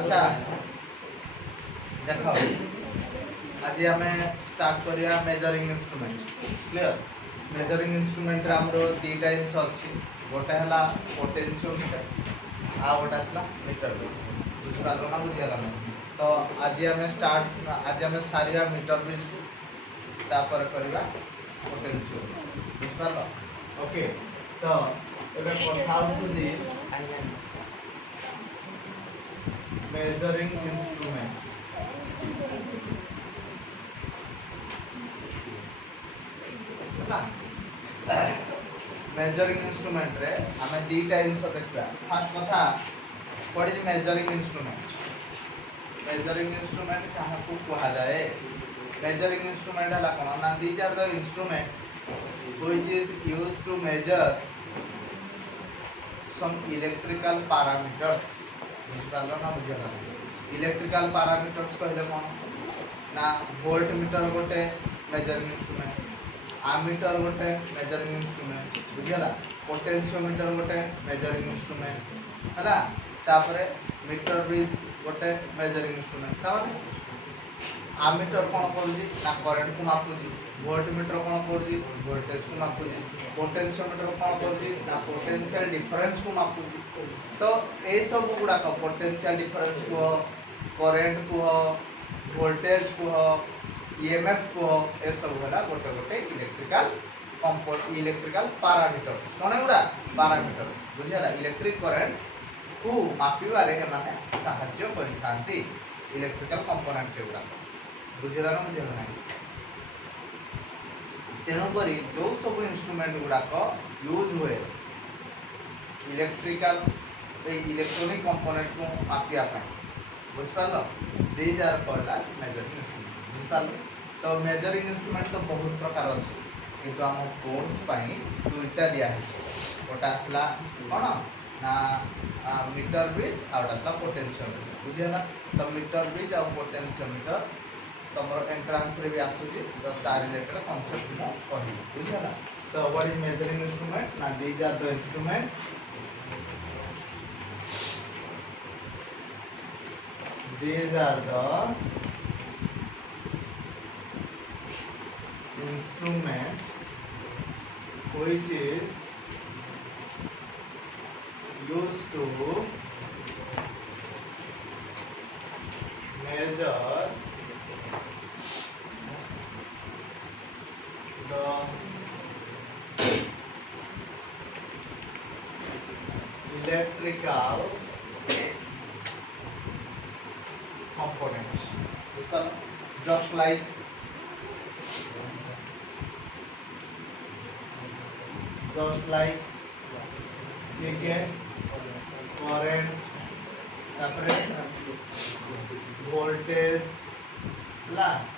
अच्छा देखो आज आम स्टार्ट करिया measuring instrument clear measuring instrument रे हमरो दीटा जिनिस अछि गोटे हला पोटेंशियोमीटर आ गोटे आसला मीटर बेस बुझि पारलो ना बुझि गला ना तो आज आम सारिया मीटर बेस तापर करबा पोटेंशियोमीटर बुझि पारलो ओके तो एबे कथा उठुजी मेजरिंग इंस्ट्रूमेंट मेजरिंग इंस्ट्रूमेंट रे हमें दीटा जिनिस देखा फास्ट कथा पड़ी मेजरिंग इंस्ट्रूमेंट कहा कहा जाए मेजरिंग इंस्ट्रूमेंट है कौन ना these are the instrument which is used to measure some electrical parameters बुझलो ना बुझलो इलेक्ट्रिकल पैरामीटर्स कहले कोन ना वोल्ट मीटर गोटे मेजरिंग इंस्ट्रूमेंट आमीटर गोटे मेजरिंग इंस्ट्रूमेंट बुझला पोटेंशियोमीटर गोटे मेजरिंग इंस्ट्रूमेंट हला तापरे मीटर बेस गोटे मेजरिंग इंस्ट्रूमेंट तापरे आमीटर कोन करूजी ना करंट को मापुजी वोल्ट मीटर कोन करूजी वोल्टेज को मापुजी पोटेंशियोमीटर कोन करूजी ना पोटेंशियल डिफरेंस को मापुजी तो ए सब गुडा का पोटेंशियल डिफरेंस को करंट को वोल्टेज को ईएमएफ को ए सब होला गोटे गोटे इलेक्ट्रिकल कंपोनेंट इलेक्ट्रिकल पैरामीटर्स कोन गुडा पैरामीटर्स बुझियाला इलेक्ट्रिक करंट को मापिबारे माने सहाय्य करिथांती इलेक्ट्रिकल कंपोनेंट के गुडा बुझिला ना बुझिला ना तेणु करी जो सब इंस्ट्रूमेंट गुड़ाक यूज हुए इलेक्ट्रिकल इलेक्ट्रॉनिक कंपोनेंट को मापिया बुझिपाल these are called as measuring instrument बुझिपाल तो मेजरिंग इंस्ट्रूमेंट तो बहुत प्रकार अच्छे किंतु आम कोर्स दुईटा दिखाई गोटे आसला कौन ना मीटर बेस आ गोटे आसला पोटेंशियोमीटर बुझीगला तो मीटर बेस आ पोटेंशियोमीटर तुम एंट्रांस रे भी आसुची तो तार रिलेटेड कांसेप्ट मो कहि बुझिगला तो व्हाट इज मेजरिंग इंस्ट्रूमेंट ना these are the instrument these are the instrument which is used to measure the electrical components just like current तापरे वोल्टेज प्लस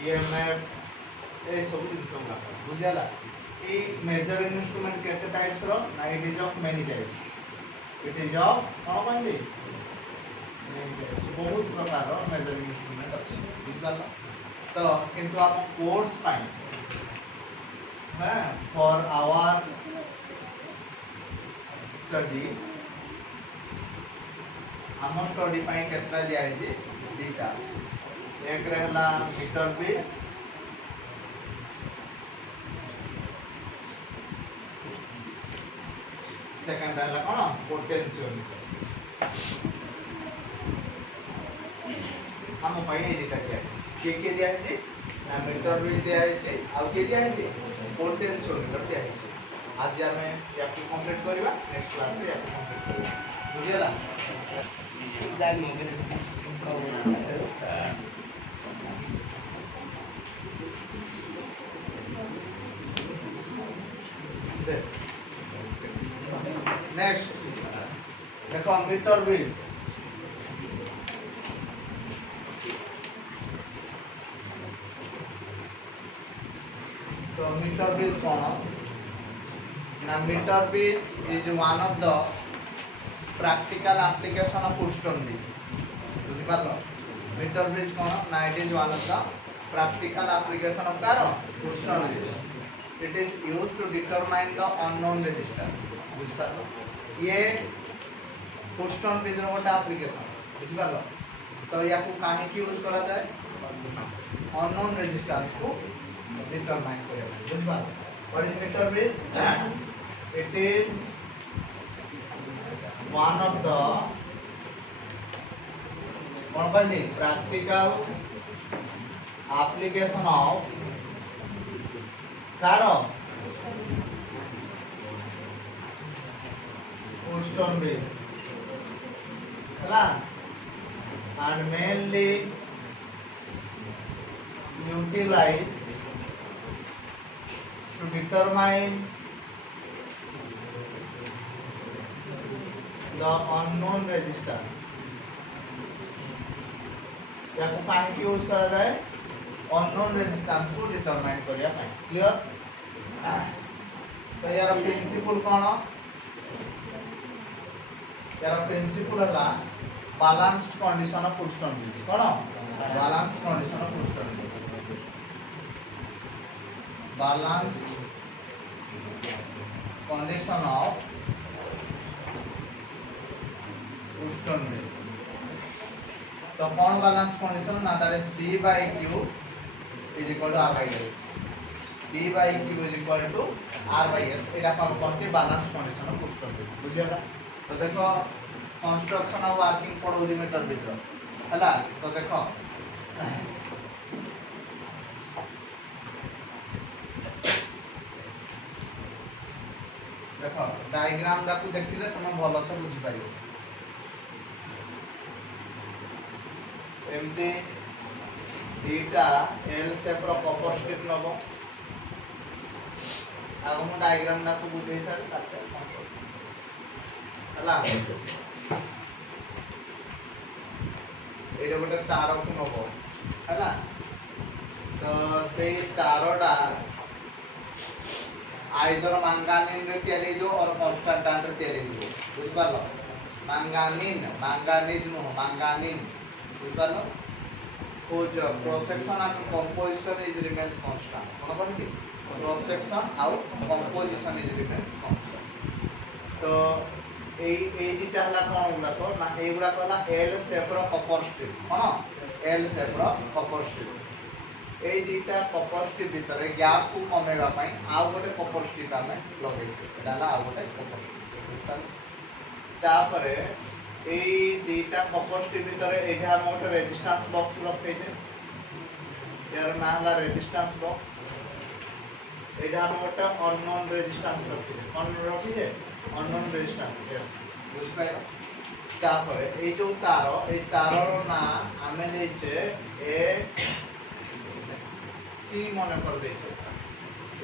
ईएमएफ ए सब जिनिस बुझाला ए मेजरिंग इंस्ट्रूमेंट केते टाइप्स रो ना it is of many types it is of कौन कहली बहुत प्रकार मेजरिंग इंस्ट्रूमेंट अच्छे बुझल तो किंतु आम कोर्स फॉर आवर स्टडी आम स्टडी केतरा दिखाई दीटा एक रहला मीटर बेस सेकंड रहला कौन पोटेंशियोमीटर हम पाई दीटा के दिया है ना मीटर बेस दिया है आ के दिया है पोटेंशियोमीटर दिया है आज आम या कंप्लीट करबा नेक्स्ट क्लास रे या कंप्लीट करबा बुझियला नेक्स्ट देखो मीटर बेस तो मीटर बेस कौन ना metre base is one of the practical application of Houston bridge बुझी पारलो मीटर ब्रिज कौन ना it is one of the practical application of car Houston bridge it is used to determine the unknown resistance बुझी पारलो ये Houston bridge रो गोटे application बुझी पालो तो या को काहे की यूज करा जाए अननोन रेजिस्टेंस को डिटरमाइन करे बुझी पालो what is metre bridge it is one of the practical application of Houston bridge and mainly utilized to determine the unknown resistance या को काहे की यूज करा जाए अननोन रेजिस्टेंस को डिटरमाइन करिया पाए क्लियर तो यार प्रिंसिपल कोन यार प्रिंसिपल हला balanced condition of Houston bridge cone balanced condition of Houston bridge balanced condition of Houston bridge तो कौन बैलेंस कंडीशन ना that is B by Q is equal to R by S B by Q is equal to R by S एटा कौन कौन के balance condition of Houston bridge बुझियला तो देखो construction of working potentiometer बिजर हला तो देखो देखो डायग्राम दा को देखिले तुम भलो से बुझी पाइबो एमती दीटा एल शेप रो कॉपर स्ट्रिप नबो आगो मु डायग्राम ना को बुझे सर ताते हला एटा गोटे तार को नबो हला तो सेई तारडा आइदर मैंगानीन रे तयारी जो और कांस्टेंट रे तयारी जो बुझ पालो मैंगानीन मैंगानीज नो मैंगानीन बुझ पालो whose cross section and composition is remains constant कोन करती cross section आउ composition is remains constant तो ए दिटा हला कोन गुला तो ना ए गुला कहला L शेप रो कॉपर स्ट्रिप कोन L शेप रो कॉपर स्ट्रिप ए दिटा कॉपर स्ट्रिप भीतर गैप को कमेगा पई आउ गोटे कॉपर स्ट्रिप हमें लगे एटा हला आउ गोटे कॉपर स्ट्रिप तापरे ए दीटा कॉपर स्ट्रिप भीतर एठी हम गोटे रेजिस्टेंस बॉक्स रखे जे यार ना हला रेजिस्टेंस बॉक्स एठी हम गोटे अननोन रेजिस्टेंस रखे जे कौन रखे जे अननोन रेजिस्टेंस यस बुझ पाइलो तापरे ए जो तार रो ना हमें देछे ए सी मन कर देछे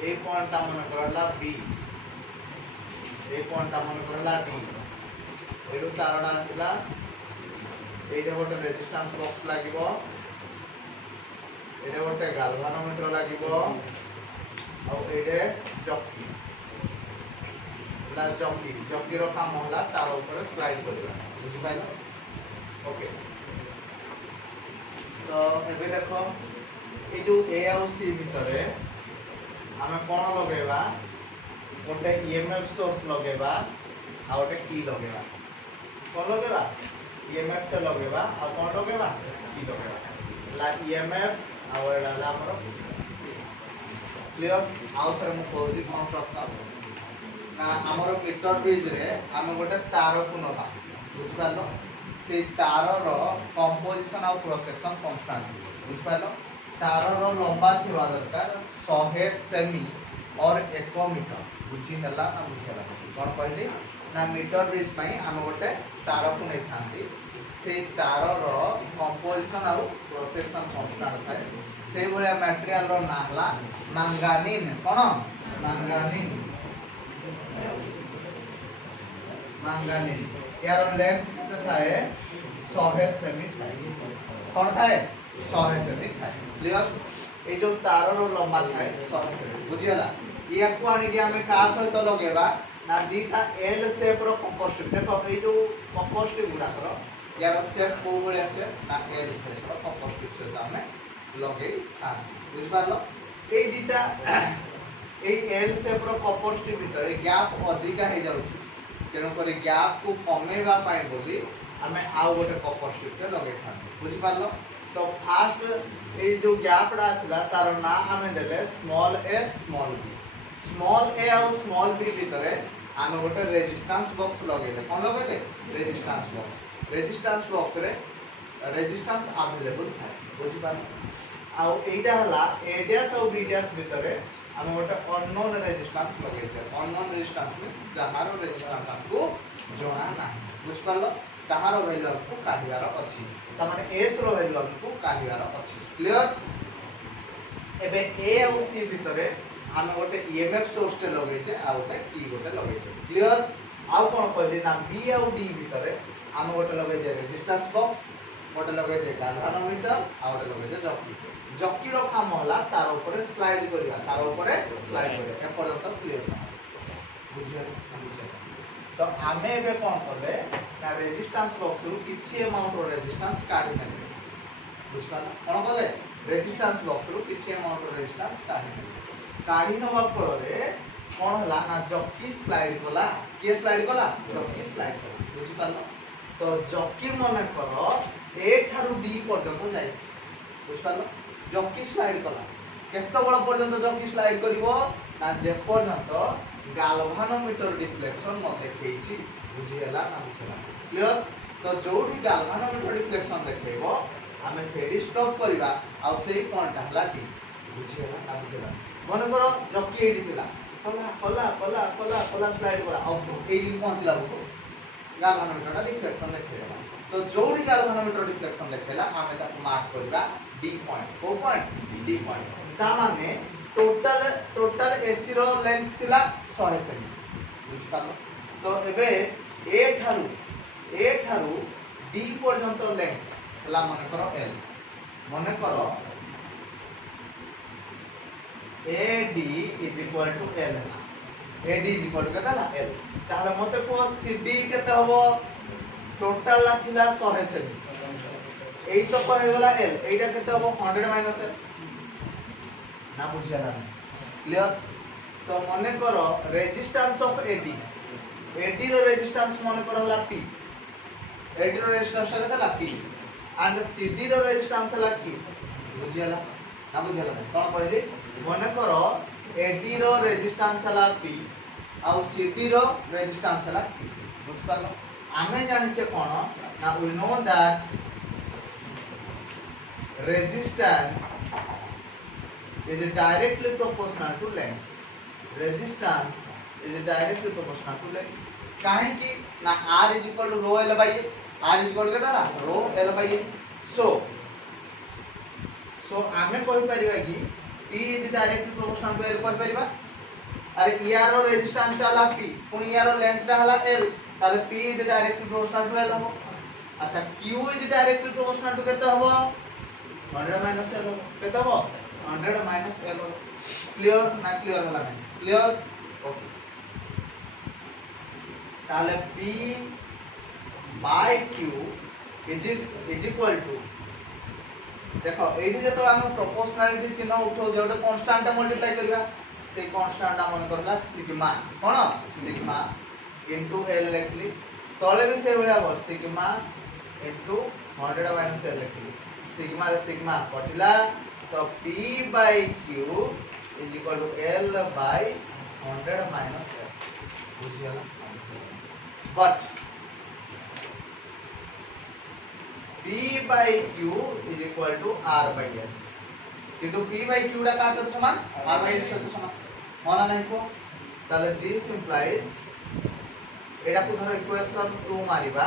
ए पॉइंट ता मन करला बी ए पॉइंट ता मन करला डी एडु तारडा आसिला एटा गोटे रेजिस्टेंस बॉक्स लागिबो एटा गोटे गाल्वानोमीटर लागिबो आ एडे जॉकी ला जॉकी रो काम होला तार ऊपर स्लाइड करबा बुझि पाइलो ओके तो एबे देखो ए जो ए आ सी भितरे हमें कोन लगेबा गोटे ईएमएफ सोर्स लगेबा आ गोटे की लगेबा कौन लगेबा ईएमएफ टे लगेबा आ कौन लगेबा की लगेबा ला ईएमएफ आ एडा ला हमरो क्लियर आउ थरे मु कहूजी कंस्ट्रक्शन ना हमरो मीटर ब्रिज रे हम गोटे तार को नबा बुझ पालो से तार रो कंपोजिशन आ क्रॉस सेक्शन कांस्टेंट बुझ पालो तार रो लंबा थिबा दरकार 100 सेमी और 1 मीटर बुझी हला ना बुझी हला कोन कहली ना मीटर ब्रिज पई हम गोटे तार को नै थांती से तार रो कंपोजिशन आ क्रॉस सेक्शन कांस्टेंट थाए से भलिया मटेरियल रो ना हला मैंगानीन कोन मैंगानीन मैंगानीन यार लेंथ कितना थाए 100 सेमी थाए कोन थाए 100 सेमी थाए क्लियर ए जो तार रो लंबा थाए 100 सेमी बुझियला ये को आनी के हमें का सहित लगेबा ना दीटा एल शेप रो कॉपर स्ट्रिप देखो ए जो कॉपर स्ट्रिप गुडा करो यार शेप को बळे आसे ना एल शेप रो कॉपर स्ट्रिप से हमें लगे आ बुझ पारलो ए दीटा ए एल शेप रो कॉपर स्ट्रिप भीतर गैप अधिका हे जाउची तेनो करे गैप को कमेबा पाए बोली आमे आउ गोटे कपर स्ट्रिप रे लगे था बुझी पारलो। तो फास्ट ए जो गैप डा आसला तार ना आमे देले स्मॉल a और स्मॉल b भितरे आमे गोटे रेजिस्टेंस बॉक्स लगेले कोन लगेले रेजिस्टेंस बॉक्स रे रेजिस्टेंस अवेलेबल थाए बुझी पारलो। आउ एटा हला a डैश और b डैश भितरे आमे गोटे अननोन रेजिस्टेंस लगेले अननोन रेजिस्टेंस मींस जहारो रेजिस्टेंस हमको जणा ना बुझी पारलो ताहार वैल्यू हमको काढियार अछि त माने s रो वैल्यू हमको काढियार अछि क्लियर। एबे a और c भितरे हम गोटे ईएमएफ सोर्स टे लगै छै आ गोटे की गोटे लगै छै क्लियर। आउ कोन कहली ना b और d भितरे हम गोटे लगै छै रेजिस्टेंस बॉक्स गोटे लगै छै गाल्वानोमीटर आ गोटे लगै छै जॉकी रो काम होला तार ऊपर स्लाइड करिया ए पर्यंत क्लियर बुझिया। तो आमे एबे कोन करले ना रेजिस्टेंस बॉक्स रु किछि अमाउंट रो रेजिस्टेंस काढि नेले बुझपाला कोन करले रेजिस्टेंस बॉक्स रु किछि अमाउंट रो रेजिस्टेंस काढि नवा फଳରେ कोन हला ना जॉकी स्लाइड कला के स्लाइड कला जॉकी स्लाइड कला बुझपाला। तो जॉकी मने करो a थारु d पर्यंत जाय बुझपाला जॉकी स्लाइड कला केतो बड़ पर्यंत जॉकी स्लाइड करिवो ना जे पर्यंत गाल्वानोमीटर डिफ्लेक्शन म देखैछि बुझियला ना बुझला क्लियर। तो जोडी गाल्वानोमीटर डिफ्लेक्शन देखैबो हमें सेडी स्टॉप करबा आ सेही पॉइंट हला टी बुझियला ना बुझला। मन करो जॉकी एडी थिला कला स्लाइड करा अब एडी पहुंचला बको गाल्वानोमीटर डिफ्लेक्शन देखैला तो जोडी गाल्वानोमीटर डिफ्लेक्शन देखैला हमें ता मार्क करबा डी पॉइंट को पॉइंट डी पॉइंट ता माने टोटल एसी रो लेंथ थिला 100 सेमी बुझ पालो। तो एबे ए थारु डी पर्यंत लेंथ हला माने करो एल माने करो AD is equal to L हला AD इज इक्वल टू केता ना एल ताहले मते को CD केते हबो टोटल ला थिला 100 सेमी एई तो पर गला एल एइटा केते हबो 100 माइनस एल ना बुझिया ना क्लियर। तो मने करो रेजिस्टेंस ऑफ AD रो रेजिस्टेंस मने करो हला P AD रो रेजिस्टेंस हला P एंड CD रो रेजिस्टेंस हला Q बुझियाला ना बुझियाला कोन कहली मने करो AD रो रेजिस्टेंस हला P और CD रो रेजिस्टेंस हला Q बुझ पालो। आमे जानि छे कोन ना we know that resistance is directly proportional to length. Resistance is directly proportional to length. काहे कि ना R is equal to rho L by A. R is equal to केता ना rho L by A. So आमे कहि परिबा कि P is directly proportional to L कहि परिबा। अरे ER रो resistance ता ला P पुनी ER रो लेंथ ता हला L ताले P is directly proportional to L हो। अच्छा Q is directly proportional to केता हो 100 minus L केता हो 100 minus L क्लियर ना क्लियर होला ना क्लियर ओके। ताले P by Q is equal to देखो एठी जतो हम प्रोपोर्शनलिटी चिन्ह उठो जेउटे कांस्टेंट मल्टीप्लाई करबा से कांस्टेंट मन करला सिग्मा कोन सिग्मा इनटू L लिखली तळे भी से भलिया हो सिग्मा इनटू 100 माइनस L लिखली सिग्मा सिग्मा कटिला तो P by Q is equal to L by 100 minus L बुझियला but P by Q is equal to R by S किंतु P by Q टा का साथ समान R by S साथ समान माना नहीं को ताले this implies एटा को धर इक्वेशन 2 मारिबा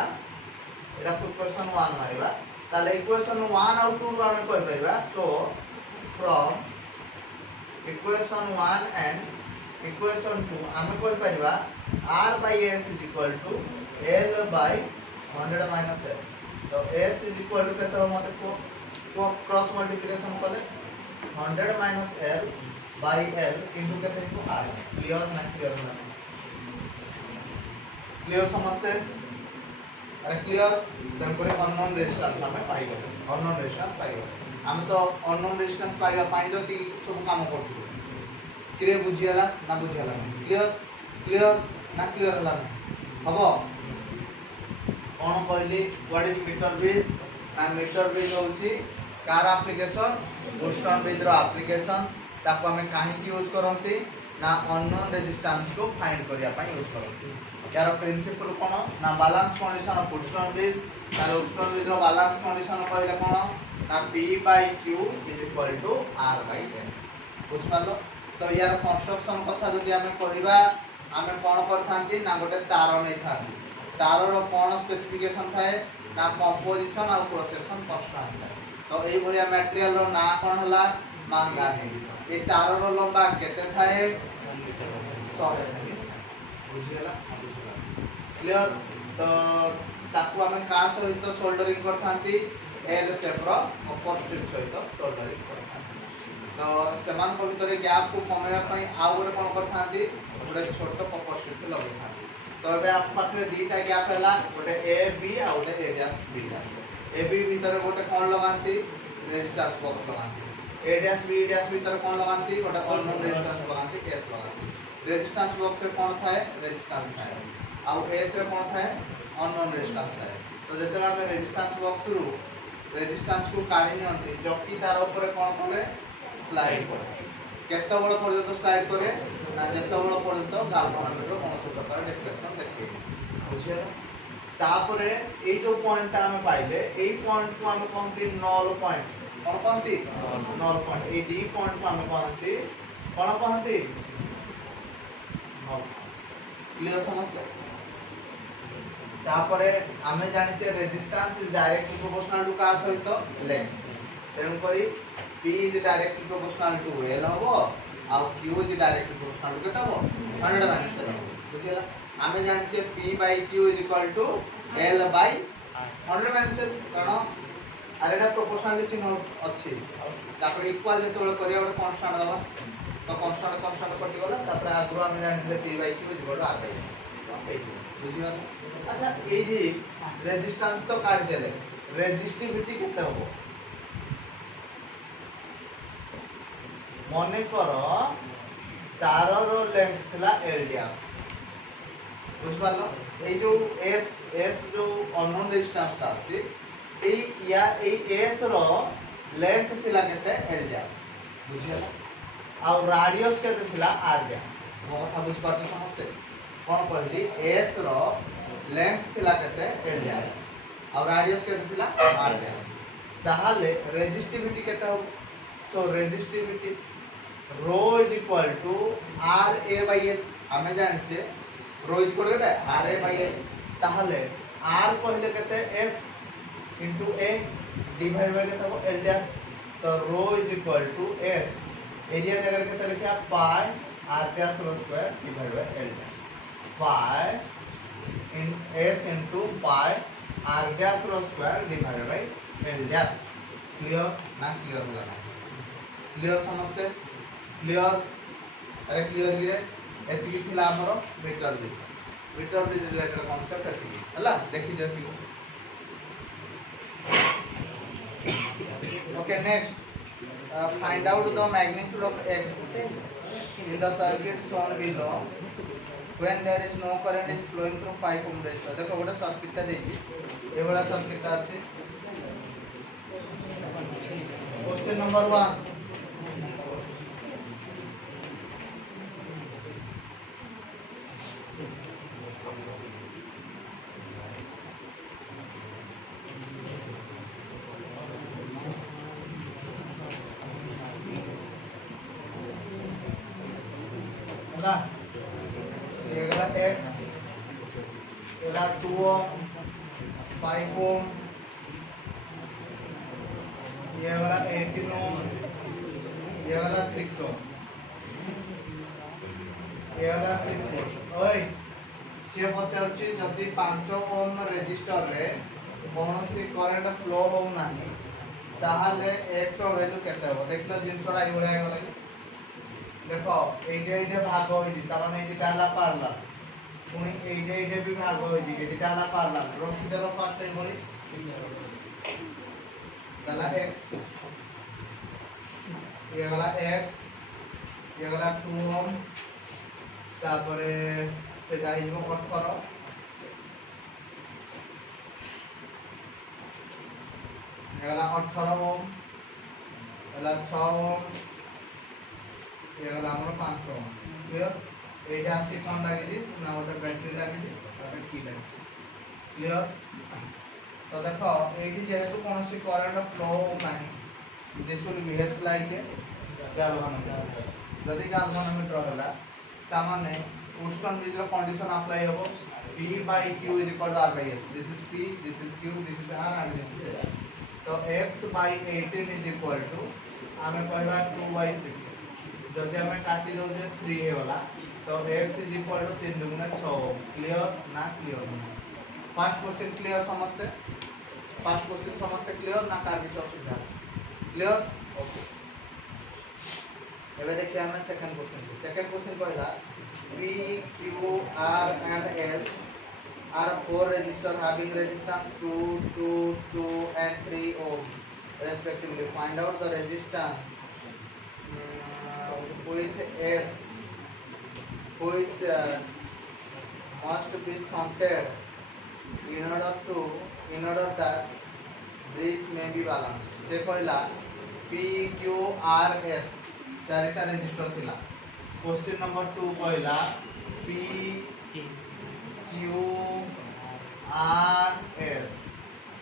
एटा को इक्वेशन 1 मारिबा ताले इक्वेशन 1 और 2 हम कहि परिबा सो from equation 1 and equation 2 हम कहि परिबा R by S is equal to L by 100 minus L तो S is equal to केता मते को क्रॉस मल्टीप्लिकेशन करले 100 minus L by L into केते को R क्लियर ना क्लियर ना क्लियर समझते अरे क्लियर देन कोरे अननोन रेजिस्टेंस हमें पाइबो अननोन रेजिस्टेंस पाइबो हम तो अननोन रेजिस्टेंस पाइबा पाइ जति सब काम करथि क्लियर बुझियला ना बुझियला क्लियर क्लियर ना क्लियर हला हबो कौन कहली व्हाट इज मीटर ब्रिज ना मीटर ब्रिज होची कार एप्लीकेशन बोस्टन ब्रिज रो एप्लीकेशन ताको हमें काहे की यूज करंती ना अननोन रेजिस्टेंस को फाइंड करिया पई यूज करंती यार प्रिंसिपल कोन ना balance condition of Boston bridge ना बोस्टन ब्रिज रो बैलेंस कंडीशन कहले कोन ना P by Q is equal to R by S बुझ पालो तो यार कंस्ट्रक्शन कथा जदि हमें करिबा हमें कोन करथांती ना गोटे तार नै थांती तार रो कोन स्पेसिफिकेशन थाए ना कंपोजिशन और क्रॉस सेक्शन कांस्टेंट थाए तो एई भलिया मटेरियल रो ना कोन हला मैंगानीज ए तार रो लंबा केते थाए 100 सेंटीमीटर बुझियला क्लियर तो ताकू हमें का सहित सोल्डरिंग करथांती एल शेप रो अपर स्ट्रिप सहित सोल्डरिंग करथांती तो समान को भीतर गैप को कमेवा पई आ गोरे कोन करथांती गोटे छोट कपर स्ट्रिप लगैथांती तो एबे आप पाखरे दीटा गैप हैला गोटे ए बी आ गोटे A dash B dash A B भीतर गोटे कोन लगांती रेजिस्टेंस बॉक्स लगांती ए डैश भीतर कोन लगांती गोटे अननोन रेजिस्टेंस लगांती एस लगांती रेजिस्टेंस बॉक्स रे कोन थाए रेजिस्टेंस थाए आ एस रे कोन थाए अननोन रेजिस्टेंस थाए तो जेते हम रेजिस्टेंस बॉक्स रु रेजिस्टेंस को काढी नियंती जकी तार ऊपर कोन करे स्लाइड करे केते बड़ पर्यंत स्लाइड करे ना जेते बड़ पर्यंत गाल्वानोमीटर कोनसे प्रकार डिफ्लेक्शन देखै बुझियला तापरे ए जो पॉइंट हम पाइले ए पॉइंट को हम कहंती नल पॉइंट कोन कहंती null point A D point को हम कहंती कोन कहंती नल क्लियर समझते तापरे हमें जानिचे resistance is directly proportional to का सहित लेंथ तेनु करी P is directly proportional to L हो और Q is directly proportional to केता हो 100 माइनस L बुझियला हमें जानिचे P by Q is equal to L by 100 minus L कारण अरेडा प्रोपोर्शनल चिन्ह अछि तापर इक्वल जेते बेले करिया गोटे कांस्टेंट दबा तो कांस्टेंट कटि गला तापर आगु हमें जानिचे P by Q is equal to R by S बुझियला अच्छा ए जे रेजिस्टेंस तो काट देले रेजिस्टिविटी केते हो मने कर तार रो लेंथ थिला एल डैश बुझ पालो ए जो एस जो अननोन रेजिस्टेंस था अछि ए या ए एस रो लेंथ थिला केते एल डैश बुझियला आ रेडियस केते थिला आर डैश मो कथा बुझ पाते समझते कोन कहली एस रो लेंथ थिला केते एल डैश आ रेडियस केते थिला आर डैश ताहाले रेजिस्टिविटी केते हो so resistivity rho is equal to R A by L हमें जानछे रो इज इक्वल केते आर ए बाय एल ताहले आर कहले केते S into A divide by केते हो एल डैश तो rho is equal to S area जगह केते लिखा pi R dash whole square divide by L dash pi in S into pi R dash whole square divide by L dash clear ना clear होला ना clear समझते clear अरे clear गिरे एतिकी थिला हमरो मीटर ब्रिज रिलेटेड कांसेप्ट एतिकी हला देखि जसी okay next find out the magnitude of x in the circuit shown below when there is no current is flowing through 5 ohm resistor देखो गोटे सर्किट ता देई ए वाला सर्किट ता আছে क्वेश्चन नंबर 1 ना ये वाला x ये वाला 2 ohm 5 ohm ये वाला 18 ohm ये वाला 6 ohm ये वाला 6 volt ओए से पचारछि जदी 5 ohm रेजिस्टर रे कोनोसी करंट फ्लो हो नाही ताहाले x रो वैल्यू केते हो देखलो जिंसडा ई भलिया गला देखो एइडे भाग होई ता माने एइडे डाला पारला पुनी एइडे भी भाग होई जी एइडे डाला पारला रखि देलो फास्ट ए बडी डाला x ये वाला x ये वाला 2 ohm तापरे से जाई जो 18 ये এগুলা 18 ওম, এগুলা 6 ওম, এগুলা আমরা 5 ওম। ক্লিয়ার? এইটা আসি কোন লাগিছি না ওটা ব্যাটারি লাগিছি, ওটা কি লাগিছি। ক্লিয়ার? তো দেখো এইটি যেহেতু কোনসি কারেন্ট ফ্লো নাই, this will behave like a galvanometer। যদি galvanometer होला তা মানে উডস্টোন ব্রিজের কন্ডিশন অ্যাপ্লাই হবে P by Q is equal to R by S। This is P, this is Q, this is R and this is S। तो X by 18 is equal to हमें कहबा 2 by 6। যদি আমি কাটি দউ যে 3 হে होला तो X is equal to 3 दुगुना 6। क्लियर ना क्लियर? ফার্স্ট কোশ্চেন ক্লিয়ার সমস্তে? ফার্স্ট কোশ্চেন সমস্তে ক্লিয়ার না কার কিছু অসুবিধা আছে? ক্লিয়ার? ওকে। এবারে দেখি আমরা সেকেন্ড কোশ্চেন। সেকেন্ড কোশ্চেন কইলা P, Q, R and S are four resistors having resistance 2, 2, 2 and 3 ohm respectively. Find out the resistance with S which must be shunted in order that bridge may be balanced। से कहला P, Q, R, S चारिटा resistor थिला। Question number 2 कहला P, Q, R, S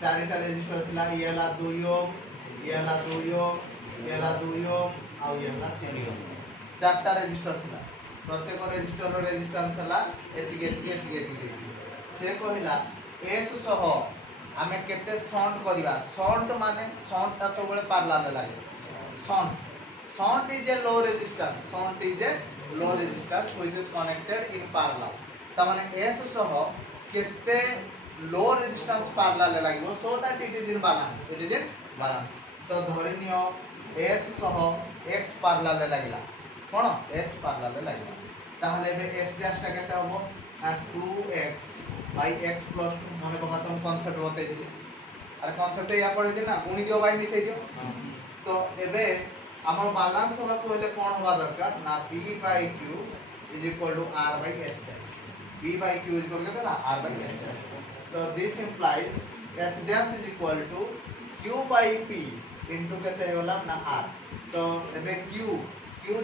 चारिटा resistor थिला। ये हला 2 ओम, ये हला 2 ओम, ये हला 2 ओम और ये हला 3 ओम। चारटा रेजिस्टर थिला। प्रत्येक रेजिस्टर रो रेजिस्टेंस हला एतिके एतिके एतिके एतिके। से कहला S सह आमे केते शंट करिवा। शंट माने शंट ता सब बेले पैरेलल लागे। Shunt is a low resistance। Shunt is a low resistance which is connected in parallel। ता माने S सह केते लो रेजिस्टेंस पैरेलल लागिवो so that it is in balance। It is in balance। तो धरि नियो S सह X पैरेलल लागिला। कोन X पैरेलल लागिला। ताहले बे S डैश ता केते होबो ना 2x by x plus 2। मने बगा तुम कांसेप्ट बतै दिली। अरे कांसेप्ट या पढि दे ना गुणी दियो बाय मिसै दियो। तो एबे हमर बैलेंस होबा पहिले कोन होबा दरकार ना P by Q is equal to R by S dash। P by Q is equal to R by S dash। तो this implies S dash is equal to Q by P into केते होला ना R। तो एबे Q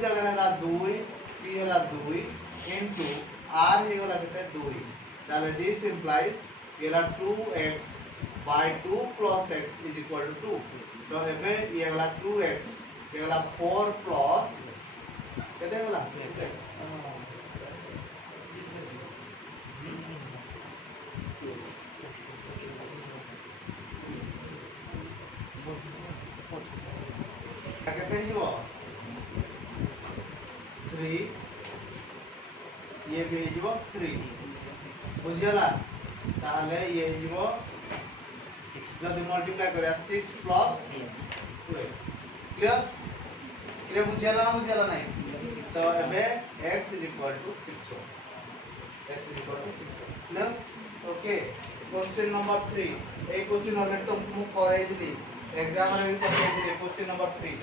जगह होला 2, P होला 2 into R हे होला केते 2। ताले this implies ये होला 2x by 2 plus x is equal to 2। तो एबे ये होला 2x ये होला 4 plus केते होला 2x। केते हिजो 3 ये भी हिजो 3 बुझियला। ताहले ये हिजो 6 जदि मल्टीप्लाई करिया 6 plus 2x। क्लियर? क्लियर बुझियला ना बुझियला नहीं? तो एबे x is equal to 6 ohm। x is equal to 6 ohm। Clear? Okay. Question number 3 A question already तो मु करे दिली एग्जाम रे भी करे दिली। क्वेश्चन नंबर 3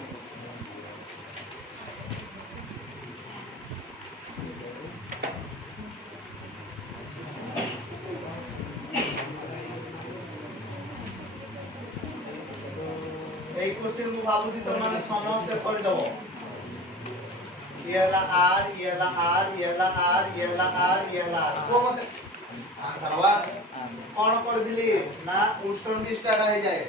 এই কোশ্চেন মু ভাবুছি তোমার সমস্ত করে দেব। ये वाला R, ये वाला R, ये वाला R, ये वाला R, ये वाला R को मते आंसर बा कोन कर दिली ना उडस्टोन भी स्टार्ट हो जाए।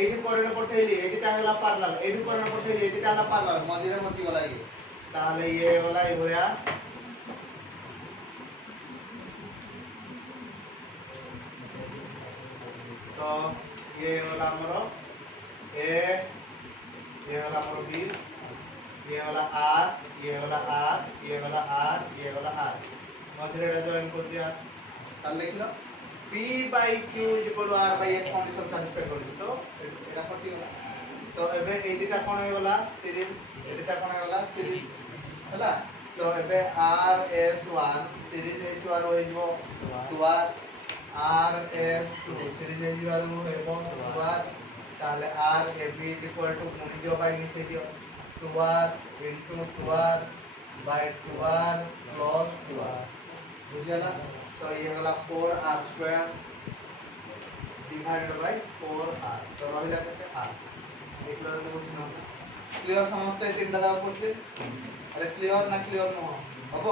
एडी परेने पठेली एदिटा होला पैरेलल, एडी परेने पठेली एदिटा होला पैरेलल, मझिरे मति गला ये। ताहले ये होला ए भया तो ये होला हमरो A, ये वाला हमरो B, ये वाला R, ये वाला R, ये वाला R, ये वाला R मझिरे जॉइन कर दिया। ताल देख लो P by Q is equal to R by S condition satisfy कर दी। तो एटा कटि गला। तो एबे ए दिटा कोन हो गला सीरीज, ए दिटा कोन हो गला सीरीज हला। तो एबे RS1 सीरीज हे तो आरो हे जो 2R, RS2 सीरीज हे जो आरो हेबो 2R। ताले RAB is equal to गुणी दियो बाय मिसै दियो 2R into 2R by 2R plus 2R बुझला। तो ये वाला 4R square divided by 4R। तो ରହିଲା କେତେ r ଏଇଟା ଯଦି ବୁଝିନ କ୍ଲିୟର ସମସ୍ତେ ତିନିଟା ଯାକ କୋଶ୍ଚିନ୍ ଆରେ କ୍ଲିୟର ନା କ୍ଲିୟର ନୁହଁ ହବ